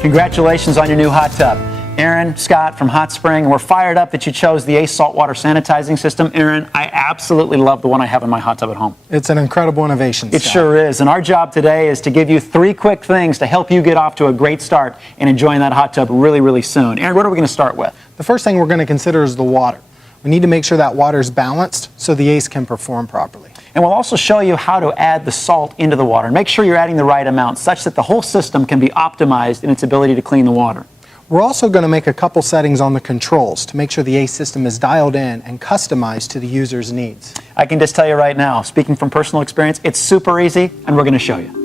Congratulations on your new hot tub. Aaron, Scott from Hot Spring, and we're fired up that you chose the Ace Saltwater Sanitizing System. Aaron, I absolutely love the one I have in my hot tub at home. It's an incredible innovation, It Scott. sure is, and our job today is to give you 3 quick things to help you get off to a great start and enjoying that hot tub really, really soon. Aaron, what are we going to start with? The first thing we're going to consider is the water. We need to make sure that water is balanced so the Ace can perform properly. And we'll also show you how to add the salt into the water. Make sure you're adding the right amount such that the whole system can be optimized in its ability to clean the water. We're also going to make a couple settings on the controls to make sure the Ace system is dialed in and customized to the user's needs. I can just tell you right now, speaking from personal experience, it's super easy, and we're going to show you.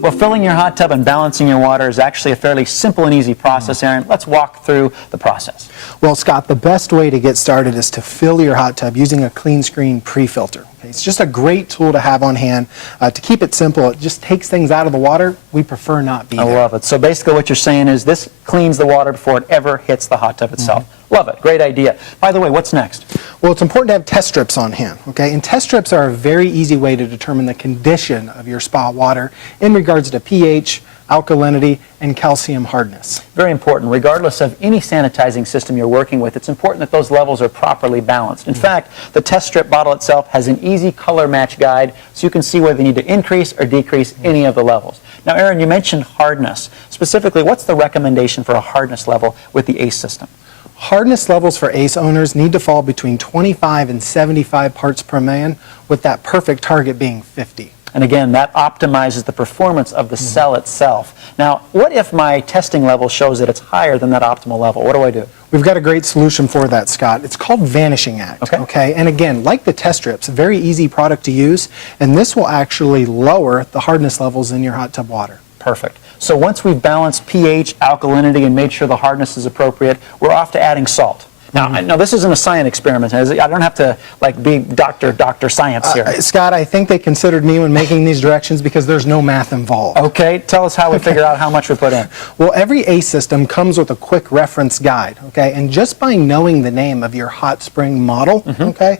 Well, filling your hot tub and balancing your water is actually a fairly simple and easy process, Aaron. Let's walk through the process. Well, Scott, the best way to get started is to fill your hot tub using a clean screen pre-filter. It's just a great tool to have on hand. To keep it simple, it just takes things out of the water. We prefer not be there. I love it. So basically what you're saying is this cleans the water before it ever hits the hot tub itself. Love it. Great idea. By the way, what's next? Well, it's important to have test strips on hand, okay? And test strips are a very easy way to determine the condition of your spa water in regards to pH, alkalinity, and calcium hardness. Very important. Regardless of any sanitizing system you're working with, it's important that those levels are properly balanced. In fact, the test strip bottle itself has an easy color match guide so you can see whether you need to increase or decrease any of the levels. Now, Aaron, you mentioned hardness. Specifically, what's the recommendation for a hardness level with the Ace system? Hardness levels for Ace owners need to fall between 25 and 75 parts per million, with that perfect target being 50. And again, that optimizes the performance of the cell itself. Now, what if my testing level shows that it's higher than that optimal level? What do I do? We've got a great solution for that, Scott. It's called Vanishing Act. Okay? And again, like the test strips, a very easy product to use, and this will actually lower the hardness levels in your hot tub water. Perfect. So once we've balanced pH, alkalinity, and made sure the hardness is appropriate, we're off to adding salt. Now, I know this isn't a science experiment. I don't have to be Dr. Science here. Scott, I think they considered me when making these directions because there's no math involved. Okay, tell us how we figure out how much we put in. Well, every Ace system comes with a quick reference guide, okay? And just by knowing the name of your hot spring model, okay,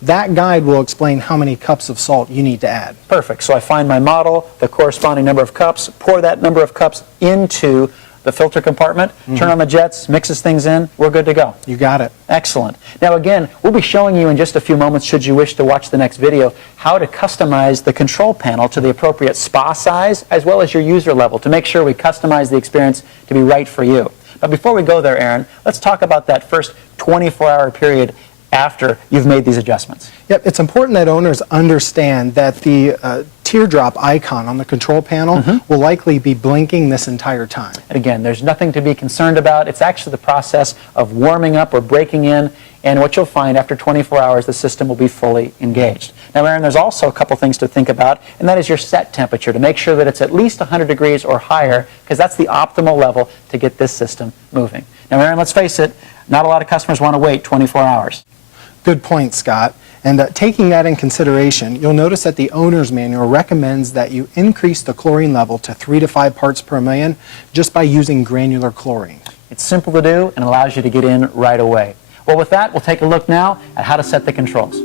that guide will explain how many cups of salt you need to add. Perfect. So I find my model, the corresponding number of cups, pour that number of cups into the filter compartment, turn on the jets, mixes things in, we're good to go. You got it. Excellent. Now again, we'll be showing you in just a few moments, should you wish to watch the next video, how to customize the control panel to the appropriate spa size as well as your user level to make sure we customize the experience to be right for you. But before we go there, Aaron, let's talk about that first 24-hour period after you've made these adjustments. Yep, it's important that owners understand that the teardrop icon on the control panel will likely be blinking this entire time. And again, there's nothing to be concerned about. It's actually the process of warming up or breaking in, and what you'll find after 24 hours, the system will be fully engaged. Now, Aaron, there's also a couple things to think about, and that is your set temperature, to make sure that it's at least 100 degrees or higher, because that's the optimal level to get this system moving. Now, Aaron, let's face it, not a lot of customers want to wait 24 hours. Good point, Scott. And taking that in consideration, you'll notice that the owner's manual recommends that you increase the chlorine level to 3 to 5 parts per million just by using granular chlorine. It's simple to do and allows you to get in right away. Well, with that, we'll take a look now at how to set the controls.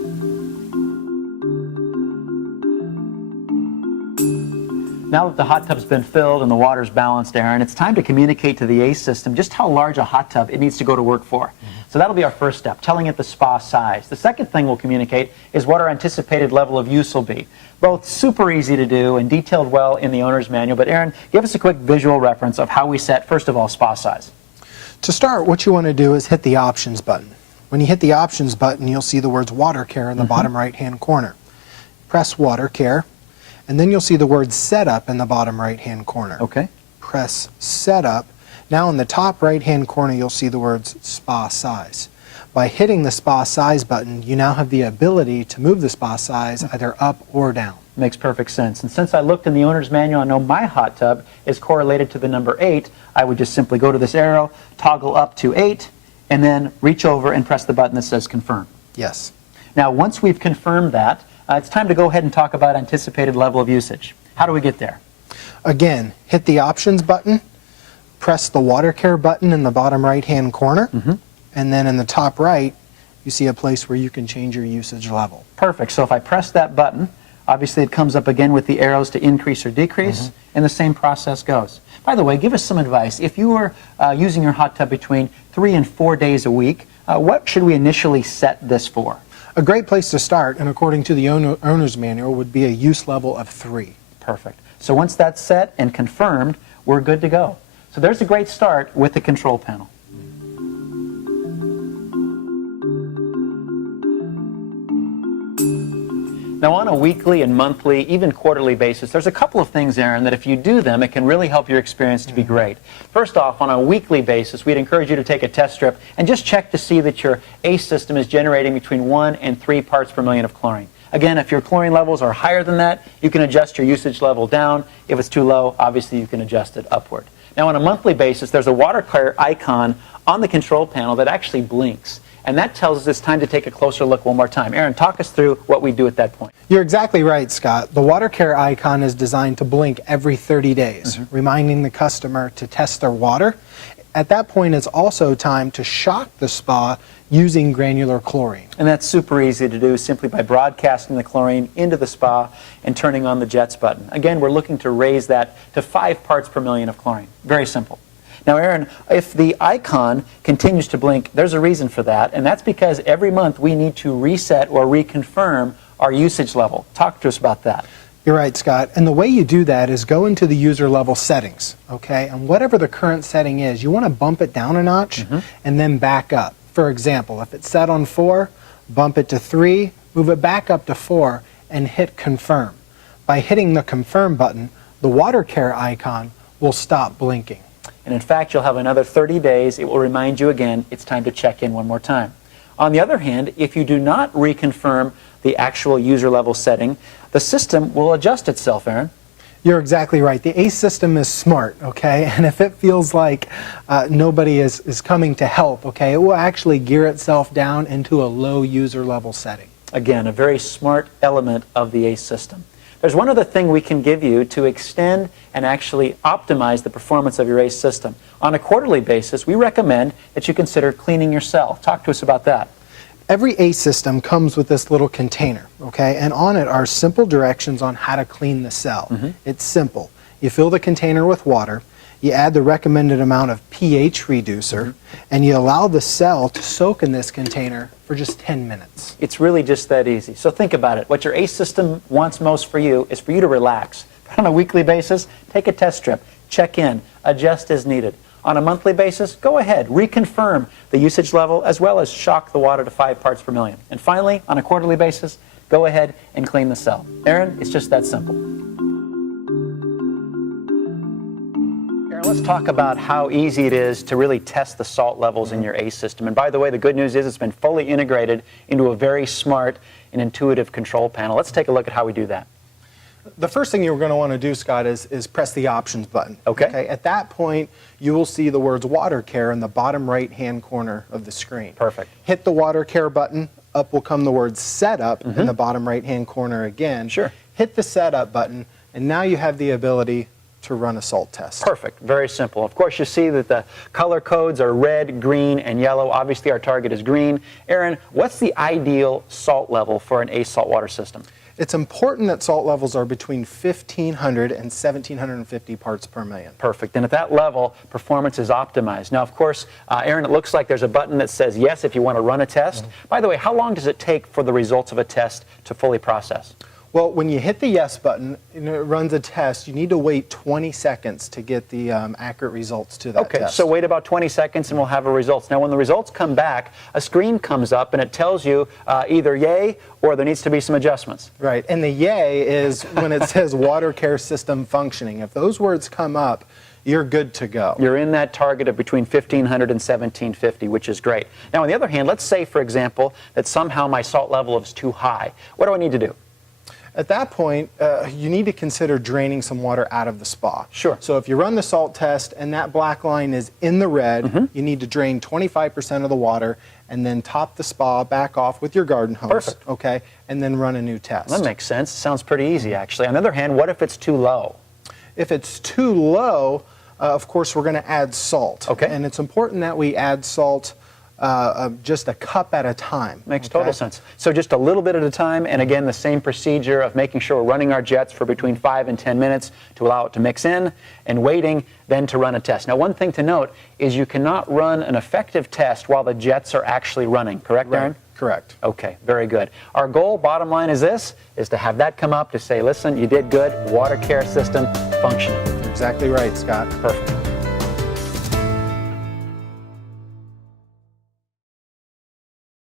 Now that the hot tub's been filled and the water's balanced, Aaron, it's time to communicate to the Ace system just how large a hot tub it needs to go to work for. So that'll be our first step, telling it the spa size. The second thing we'll communicate is what our anticipated level of use will be. Both super easy to do and detailed well in the owner's manual, but Aaron, give us a quick visual reference of how we set, first of all, spa size. To start, what you want to do is hit the options button. When you hit the options button, you'll see the words water care in the bottom right-hand corner. Press water care, and then you'll see the word setup in the bottom right-hand corner. Okay. Press setup. Now in the top right-hand corner, you'll see the words spa size. By hitting the spa size button, you now have the ability to move the spa size either up or down. Makes perfect sense. And since I looked in the owner's manual, I know my hot tub is correlated to the number 8. I would just simply go to this arrow, toggle up to 8, and then reach over and press the button that says confirm. Yes. Now, once we've confirmed that, it's time to go ahead and talk about anticipated level of usage. How do we get there? Again, hit the options button, press the water care button in the bottom right-hand corner, and then in the top right, you see a place where you can change your usage level. Perfect. So if I press that button, Obviously, it comes up again with the arrows to increase or decrease, and the same process goes. By the way, give us some advice. If you are using your hot tub between 3 and 4 days a week, what should we initially set this for? A great place to start, and according to the owner's manual, would be a use level of 3. Perfect. So once that's set and confirmed, we're good to go. So there's a great start with the control panel. Now, on a weekly and monthly, even quarterly basis, there's a couple of things, Aaron, that if you do them, it can really help your experience to be great. First off, on a weekly basis, we'd encourage you to take a test strip and just check to see that your ACE system is generating between 1 and 3 parts per million of chlorine. Again, if your chlorine levels are higher than that, you can adjust your usage level down. If it's too low, obviously you can adjust it upward. Now, on a monthly basis, there's a water care icon on the control panel that actually blinks. And that tells us it's time to take a closer look one more time. Aaron, talk us through what we do at that point. You're exactly right, Scott. The water care icon is designed to blink every 30 days, reminding the customer to test their water. At that point, it's also time to shock the spa using granular chlorine. And that's super easy to do simply by broadcasting the chlorine into the spa and turning on the jets button. Again, we're looking to raise that to 5 parts per million of chlorine. Very simple. Now, Aaron, if the icon continues to blink, there's a reason for that, and that's because every month we need to reset or reconfirm our usage level. Talk to us about that. You're right, Scott. And the way you do that is go into the user level settings, okay? And whatever the current setting is, you want to bump it down a notch and then back up. For example, if it's set on 4, bump it to 3, move it back up to 4, and hit confirm. By hitting the confirm button, the water care icon will stop blinking. And in fact, you'll have another 30 days. It will remind you again, it's time to check in one more time. On the other hand, if you do not reconfirm the actual user level setting, the system will adjust itself, Aaron. You're exactly right. The ACE system is smart, okay? And if it feels like nobody is coming to help, okay, it will actually gear itself down into a low user level setting. Again, a very smart element of the ACE system. There's one other thing we can give you to extend and actually optimize the performance of your ACE system. On a quarterly basis, we recommend that you consider cleaning your cell. Talk to us about that. Every ACE system comes with this little container, okay? And on it are simple directions on how to clean the cell. It's simple. You fill the container with water, you add the recommended amount of pH reducer, and you allow the cell to soak in this container for just 10 minutes. It's really just that easy. So think about it. What your ACE system wants most for you is for you to relax. But on a weekly basis, take a test strip, check in, adjust as needed. On a monthly basis, go ahead, reconfirm the usage level as well as shock the water to 5 parts per million. And finally, on a quarterly basis, go ahead and clean the cell. Aaron, it's just that simple. Let's talk about how easy it is to really test the salt levels in your ACE system. And by the way, the good news is it's been fully integrated into a very smart and intuitive control panel. Let's take a look at how we do that. The first thing you're going to want to do, Scott, is press the options button. Okay. At that point, you will see the words water care in the bottom right-hand corner of the screen. Perfect. Hit the water care button. Up will come the word setup in the bottom right-hand corner again. Sure. Hit the setup button, and now you have the ability to run a salt test. Perfect. Very simple. Of course, you see that the color codes are red, green, and yellow. Obviously, our target is green. Aaron, what's the ideal salt level for an ACE saltwater system? It's important that salt levels are between 1,500 and 1,750 parts per million. Perfect. And at that level, performance is optimized. Now, of course, Aaron, it looks like there's a button that says yes if you want to run a test. By the way, how long does it take for the results of a test to fully process? Well, when you hit the yes button and it runs a test, you need to wait 20 seconds to get the accurate results to that test. Okay, so wait about 20 seconds and we'll have our results. Now, when the results come back, a screen comes up and it tells you either yay or there needs to be some adjustments. Right, and the yay is when it says water care system functioning. If those words come up, you're good to go. You're in that target of between 1,500 and 1,750, which is great. Now, on the other hand, let's say, for example, that somehow my salt level is too high. What do I need to do? At that point, you need to consider draining some water out of the spa. Sure. So if you run the salt test and that black line is in the red, you need to drain 25% of the water and then top the spa back off with your garden hose. Perfect. Okay, and then run a new test. That makes sense. Sounds pretty easy, actually. On the other hand, what if it's too low? If it's too low, of course, we're going to add salt. Okay. And it's important that we add salt just a cup at a time. Makes total sense. So just a little bit at a time, and again, the same procedure of making sure we're running our jets for between 5 and 10 minutes to allow it to mix in, and waiting then to run a test. Now, one thing to note is you cannot run an effective test while the jets are actually running, correct, Aaron? Correct. Okay, very good. Our goal, bottom line, is this, is to have that come up to say, listen, you did good, water care system functioning. Exactly right, Scott. Perfect.